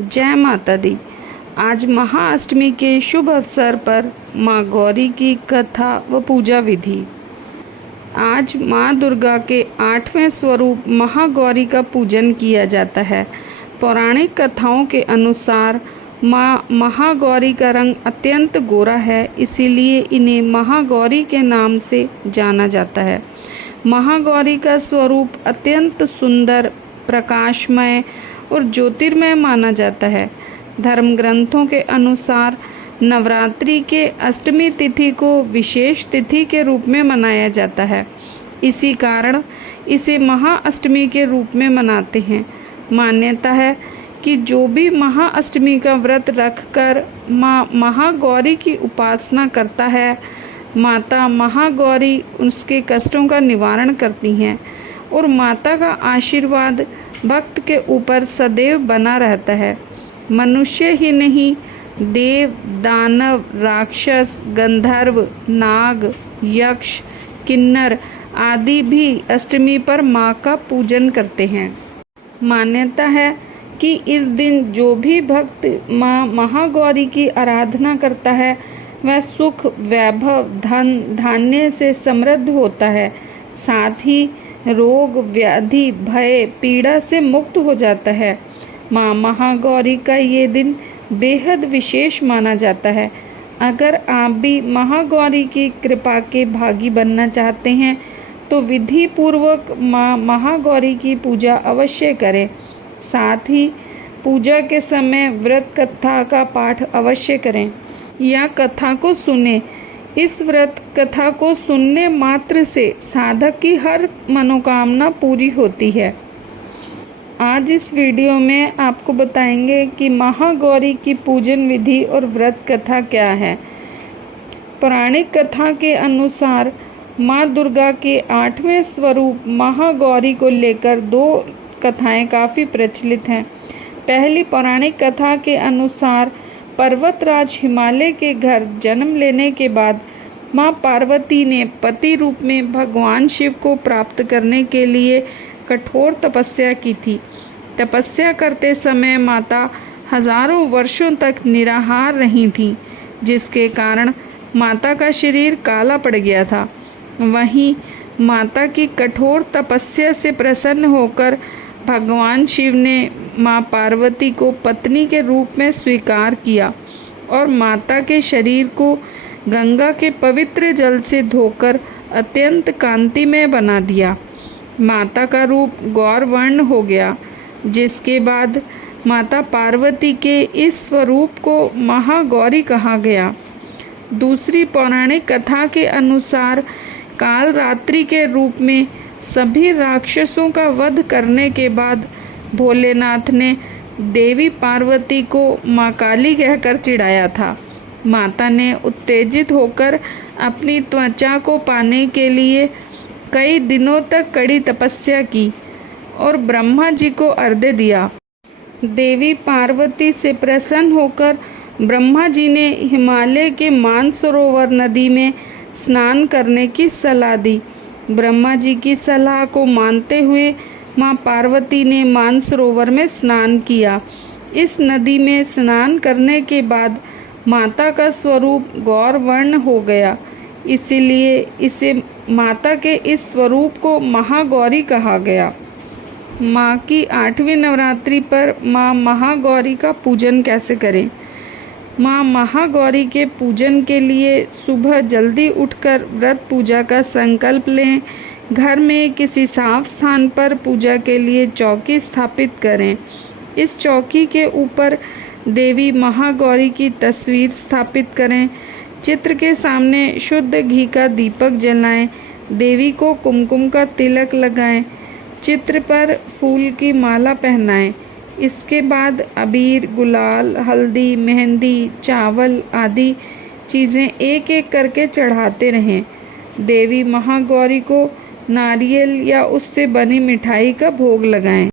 जय माता दी। आज महाअष्टमी के शुभ अवसर पर माँ गौरी की कथा व पूजा विधि। आज माँ दुर्गा के 8वें स्वरूप महागौरी का पूजन किया जाता है। पौराणिक कथाओं के अनुसार माँ महागौरी का रंग अत्यंत गोरा है, इसीलिए इन्हें महागौरी के नाम से जाना जाता है। महागौरी का स्वरूप अत्यंत सुंदर, प्रकाशमय और ज्योतिर्मय माना जाता है। धर्म ग्रंथों के अनुसार नवरात्रि के अष्टमी तिथि को विशेष तिथि के रूप में मनाया जाता है। इसी कारण इसे महाअष्टमी के रूप में मनाते हैं। मान्यता है कि जो भी महाअष्टमी का व्रत रखकर माँ महागौरी की उपासना करता है, माता महागौरी उसके कष्टों का निवारण करती हैं और माता का आशीर्वाद भक्त के ऊपर सदैव बना रहता है। मनुष्य ही नहीं, देव, दानव, राक्षस, गंधर्व, नाग, यक्ष, किन्नर आदि भी अष्टमी पर माँ का पूजन करते हैं। मान्यता है कि इस दिन जो भी भक्त माँ महागौरी की आराधना करता है वह सुख, वैभव, धन, धान्य से समृद्ध होता है। साथ ही रोग, व्याधि, भय, पीड़ा से मुक्त हो जाता है। माँ महागौरी का ये दिन बेहद विशेष माना जाता है। अगर आप भी महागौरी की कृपा के भागी बनना चाहते हैं तो विधि पूर्वक माँ महागौरी की पूजा अवश्य करें। साथ ही पूजा के समय व्रत कथा का पाठ अवश्य करें या कथा को सुने। इस व्रत कथा को सुनने मात्र से साधक की हर मनोकामना पूरी होती है। आज इस वीडियो में आपको बताएंगे कि महागौरी की पूजन विधि और व्रत कथा क्या है। पौराणिक कथा के अनुसार माँ दुर्गा के 8वें स्वरूप महागौरी को लेकर 2 कथाएं काफ़ी प्रचलित हैं। पहली पौराणिक कथा के अनुसार पर्वतराज हिमालय के घर जन्म लेने के बाद माँ पार्वती ने पति रूप में भगवान शिव को प्राप्त करने के लिए कठोर तपस्या की थी। तपस्या करते समय माता हजारों वर्षों तक निराहार रही थीं, जिसके कारण माता का शरीर काला पड़ गया था। वहीं माता की कठोर तपस्या से प्रसन्न होकर भगवान शिव ने माँ पार्वती को पत्नी के रूप में स्वीकार किया और माता के शरीर को गंगा के पवित्र जल से धोकर अत्यंत कांतिमय बना दिया। माता का रूप गौर वर्ण हो गया, जिसके बाद माता पार्वती के इस स्वरूप को महागौरी कहा गया। दूसरी पौराणिक कथा के अनुसार काल रात्रि के रूप में सभी राक्षसों का वध करने के बाद भोलेनाथ ने देवी पार्वती को माँ काली कहकर चिढ़ाया था। माता ने उत्तेजित होकर अपनी त्वचा को पाने के लिए कई दिनों तक कड़ी तपस्या की और ब्रह्मा जी को अर्घ्य दिया। देवी पार्वती से प्रसन्न होकर ब्रह्मा जी ने हिमालय के मानसरोवर नदी में स्नान करने की सलाह दी। ब्रह्मा जी की सलाह को मानते हुए माँ पार्वती ने मानसरोवर में स्नान किया। इस नदी में स्नान करने के बाद माता का स्वरूप गौर वर्ण हो गया, इसीलिए इसे माता के इस स्वरूप को महागौरी कहा गया। माँ की 8वीं नवरात्रि पर माँ महागौरी का पूजन कैसे करें। माँ महागौरी के पूजन के लिए सुबह जल्दी उठकर व्रत पूजा का संकल्प लें। घर में किसी साफ स्थान पर पूजा के लिए चौकी स्थापित करें। इस चौकी के ऊपर देवी महागौरी की तस्वीर स्थापित करें। चित्र के सामने शुद्ध घी का दीपक जलाएं। देवी को कुमकुम का तिलक लगाएं। चित्र पर फूल की माला पहनाएं। इसके बाद अबीर, गुलाल, हल्दी, मेहंदी, चावल आदि चीज़ें एक एक करके चढ़ाते रहें। देवी महागौरी को नारियल या उससे बनी मिठाई का भोग लगाएं।